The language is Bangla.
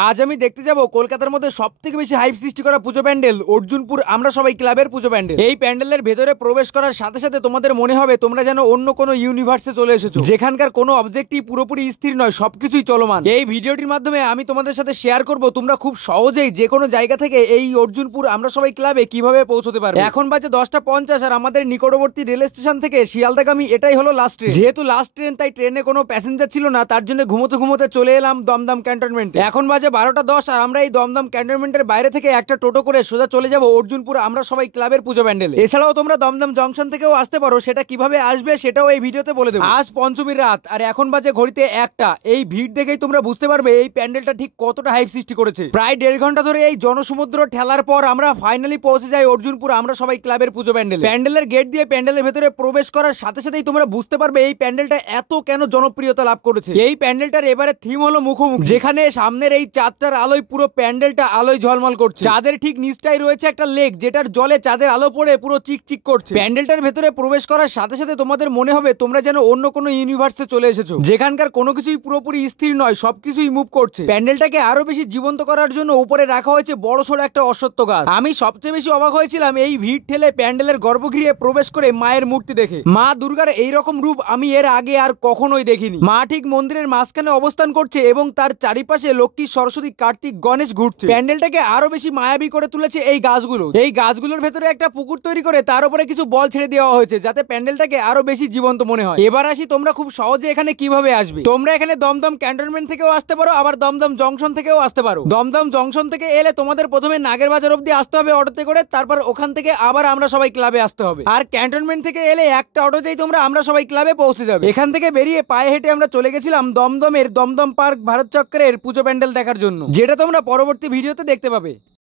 আজ আমি দেখতে যাব কলকাতার মধ্যে সবথেকে বেশি হাইপ সৃষ্টি করা পুজো প্যান্ডেল অর্জুনপুর আমরা সবাই ক্লাবের পুজো প্যান্ডেল। এই প্যান্ডেলের ভেতরে প্রবেশ করার সাথে সাথে তোমাদের মনে হবে তোমরা যেন অন্য কোনো ইউনিভার্সে চলে এসেছো, যেখানকার কোনো অবজেক্টই পুরোপুরি স্থির নয়, সবকিছুই চলমান। এই ভিডিওটির মাধ্যমে আমি তোমাদের সাথে শেয়ার করব তোমরা খুব সহজেই যে কোনো জায়গা থেকে এই অর্জুনপুর আমরা সবাই ক্লাবে কিভাবে পৌঁছতে পারবে। এখন বাজে 10:50 আর আমাদের নিকটবর্তী রেল স্টেশন থেকে শিয়ালদাগামী এটাই হলো লাস্ট ট্রেন। যেহেতু লাস্ট ট্রেন তাই ট্রেনে কোনো প্যাসেঞ্জার ছিল না, তার জন্য ঘুমোতে ঘুমোতে চলে এলাম দমদম ক্যান্টনমেন্টে। এখন বাজে 12:10 আর আমরা এই দমদম ক্যান্টনমেন্টের বাইরে থেকে একটা টোটো করে সোজা চলে যাব অর্জুনপুর আমরা সবাই ক্লাবের পুজো প্যান্ডেলে। এছাড়াও তোমরা দমদম জংশন থেকেও আসতে পারো, সেটা কিভাবে আসবে সেটাও এই ভিডিওতে বলে দেবো। আজ পঞ্চমীর রাত আর এখন বাজে ঘড়িতে 1টা। এই ভিড় দেখেই তোমরা বুঝতে পারবে এই প্যান্ডেলটা ঠিক কতটা হাইপ সৃষ্টি করেছে। প্রায় 1.5 ঘন্টা ধরে এই জনসমুদ্র ঠেলার পর আমরা ফাইনালি পৌঁছে যাই অর্জুনপুর আমরা সবাই ক্লাবের পুজো প্যান্ডেলে। প্যান্ডেলের গেট দিয়ে প্যান্ডেলের ভেতরে প্রবেশ করার সাথে সাথেই তোমরা বুঝতে পারবে এই প্যান্ডেলটা এত কেন জনপ্রিয়তা লাভ করেছে। এই প্যান্ডেলটার এবারে থিম হলো মুখোমুখি, যেখানে সামনের এই চাঁদটার আলোয় পুরো প্যান্ডেলটা আলোয় ঝলমল করছে। চাঁদের ঠিক নিচটাই রয়েছে একটা লেক, যেটার জলে চাঁদের আলো পড়ে পুরো চিকচিক করছে। প্যান্ডেলটার ভেতরে প্রবেশ করার সাথে সাথে তোমাদের মনে হবে তোমরা যেন অন্য কোনো ইউনিভার্সে চলে এসেছো, যেখানকার কোনো কিছুই পুরোপুরি স্থির নয়, সবকিছুই মুভ করছে। প্যান্ডেলটাকে আরো বেশি জীবন্ত করার জন্য উপরে রাখা হয়েছে বড়সড় একটা অশ্বত্থ গাছ। আমি সবচেয়ে বেশি অবাক হয়েছিলাম এই ভিড় ঠেলে প্যান্ডেলের গর্ভগৃহে প্রবেশ করে মায়ের মূর্তি দেখে। মা দুর্গার এইরকম রূপ আমি এর আগে আর কখনোই দেখিনি। মা ঠিক মন্দিরের মাঝখানে অবস্থান করছে এবং তার চারিপাশে লক্ষ্মী, সরস্বতী, কার্তিক, গণেশ ঘুরছে। প্যান্ডেলটাকে আরো বেশি মায়াবী করে তুলেছে এই গাছগুলো। এই গাছগুলোর ভেতরে একটা পুকুর তৈরি করে তার উপরে কিছু বল ছেড়ে দেওয়া হয়েছে, যাতে প্যান্ডেলটাকে আরো বেশি জীবন্ত মনে হয়। এবার আসি তোমরা খুব সহজে এখানে কিভাবে আসবে। তোমরা এখানে দমদম ক্যান্টনমেন্ট থেকেও আসতে পারো, আবার দমদম জংশন থেকেও আসতে পারো। দমদম জংশন থেকে এলে তোমাদের প্রথমে নাগের বাজার অব্দি আসতে হবে অটোতে করে, তারপর ওখান থেকে আবার আমরা সবাই ক্লাবে আসতে হবে। আর ক্যান্টনমেন্ট থেকে এলে একটা অটোতেই তোমরা আমরা সবাই ক্লাবে পৌঁছে যাবে। এখান থেকে বেরিয়ে পায়ে হেঁটে আমরা চলে গেছিলাম দমদমের দমদম পার্ক ভারত চক্রের পুজো প্যান্ডেল দেখার জন্য, যেটা তোমরা পরবর্তী ভিডিওতে দেখতে পাবে।